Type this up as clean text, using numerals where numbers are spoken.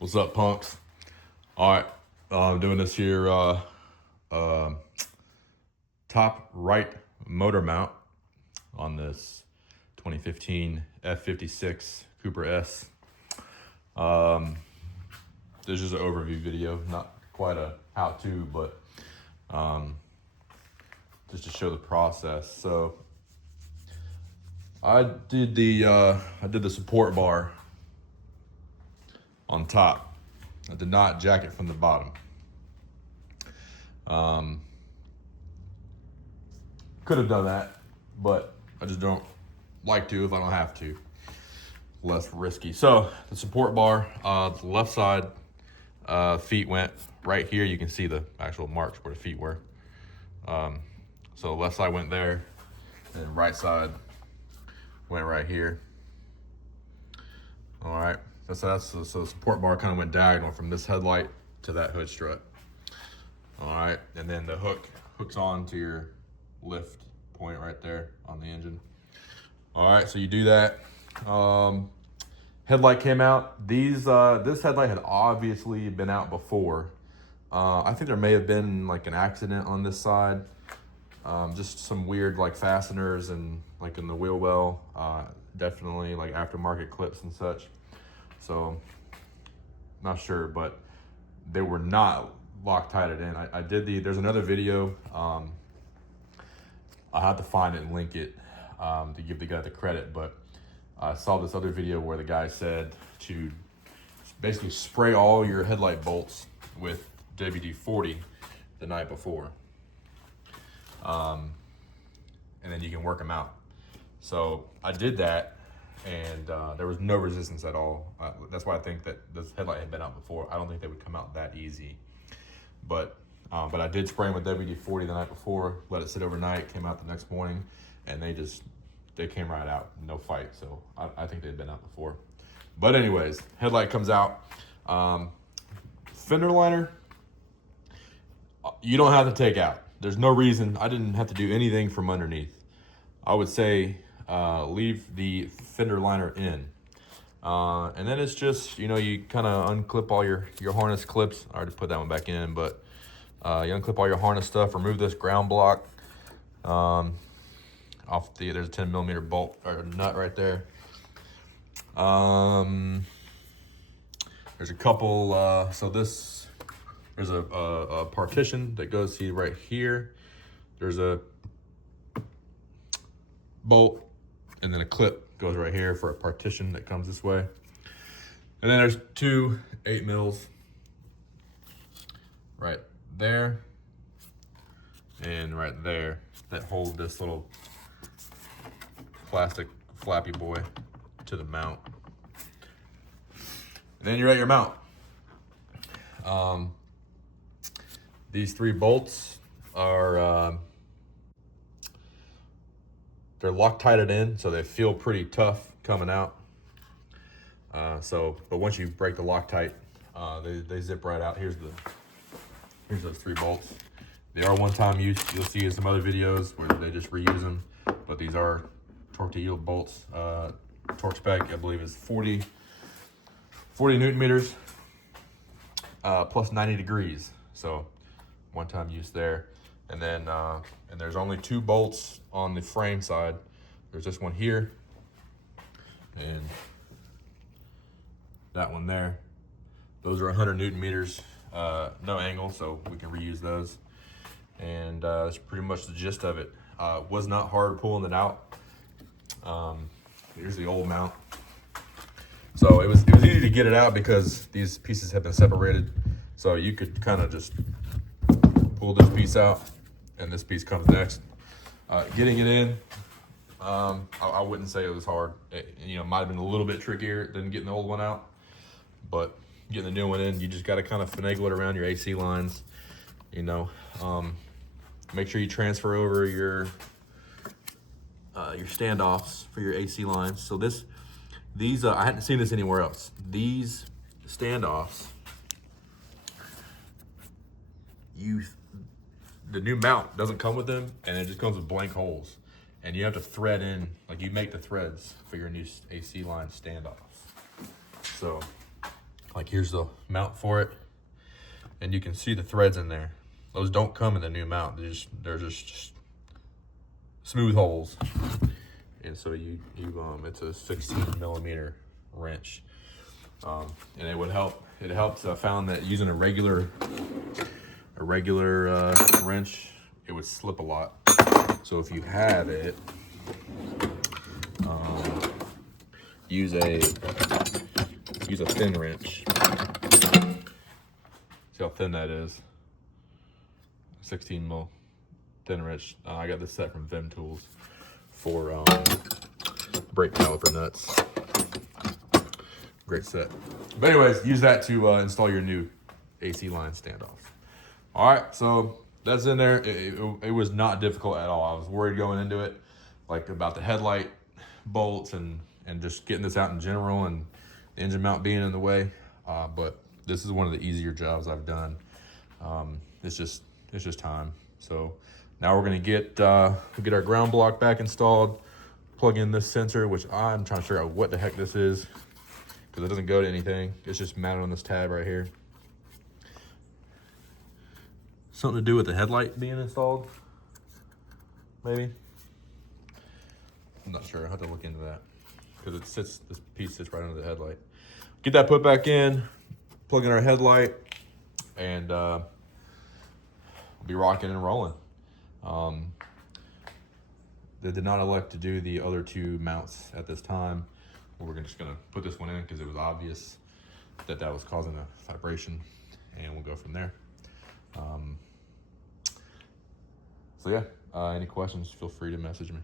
What's up, punks? All right, I'm doing this here top right motor mount on this 2015 F56 Cooper S. This is an overview video, not quite a how-to, but just to show the process. So I did the support bar on top. I did not jack it from the bottom. Could have done that, but I just don't like to if I don't have to. Less risky. So the support bar, the left side feet went right here. You can see the actual marks where the feet were. So the left side went there, and right side went right here. All right. So the support bar kind of went diagonal from this headlight to that hood strut. All right, and then the hooks on to your lift point right there on the engine. All right, so you do that. Headlight came out. This headlight had obviously been out before. I think there may have been like an accident on this side. Just some weird like fasteners and like in the wheel well. Definitely like aftermarket clips and such. So not sure, but they were not Loctited in. There's another video. I'll have to find it and link it to give the guy the credit, but I saw this other video where the guy said to basically spray all your headlight bolts with WD-40 the night before. And then you can work them out. So I did that, and there was no resistance at all. That's why I think that this headlight had been out before. I don't think they would come out that easy. But I did spray them with WD-40 the night before, let it sit overnight, came out the next morning, and they came right out, no fight. So I think they'd been out before. But anyways, headlight comes out. Fender liner, you don't have to take out. There's no reason. I didn't have to do anything from underneath. I would say leave the fender liner in. And then it's just, you kind of unclip all your harness clips. I already put that one back in, but you unclip all your harness stuff, remove this ground block. There's a 10 millimeter bolt or nut right there. There's a couple, there's a partition that goes to right here. There's a bolt and then a clip goes right here for a partition that comes this way. And then there's two 8 mils right there and right there that hold this little plastic flappy boy to the mount. And then you're at your mount. These 3 bolts are they're Loctited in, so they feel pretty tough coming out. But once you break the Loctite, they zip right out. Here's those 3 bolts. They are one-time use. You'll see in some other videos where they just reuse them, but these are torque to yield bolts. Torque spec, I believe, is 40 Newton meters plus 90 degrees. So one-time use there. And then and there's only 2 bolts on the frame side. There's this one here and that one there. Those are 100 Newton meters, no angle, so we can reuse those. And that's pretty much the gist of it. Was not hard pulling it out. Here's the old mount. So it was easy to get it out because these pieces have been separated. So you could kind of just pull this piece out and this piece comes next. Getting it in, I wouldn't say it was hard. It might have been a little bit trickier than getting the old one out, but getting the new one in, you just got to kind of finagle it around your AC lines. Make sure you transfer over your standoffs for your AC lines. So these I hadn't seen this anywhere else. These standoffs, the new mount doesn't come with them, and it just comes with blank holes, and you have to thread in, like you make the threads for your new AC line standoffs. So Like here's the mount for it. And you can see the threads in there. Those don't come in the new mount. They're just smooth holes. And so it's a 16 millimeter wrench. And it would help. It helps. I found that using a regular wrench, it would slip a lot. So if you have it, use a thin wrench. See how thin that is? 16 mil thin wrench. I got this set from Vim Tools for brake caliper nuts. Great set. But anyways, use that to install your new AC line standoff. All right, so that's in there. It was not difficult at all. I was worried going into it, like about the headlight bolts and just getting this out in general and the engine mount being in the way. But this is one of the easier jobs I've done. It's just time. So now we're gonna get our ground block back installed, plug in this sensor, which I'm trying to figure out what the heck this is, because it doesn't go to anything. It's just mounted on this tab right here. Something to do with the headlight being installed, maybe. I'm not sure. I have to look into that, because this piece sits right under the headlight. Get that put back in, plug in our headlight, and we'll be rocking and rolling. They did not elect to do the other two mounts at this time. We're just gonna put this one in because it was obvious that was causing a vibration, and we'll go from there. So yeah, any questions, feel free to message me.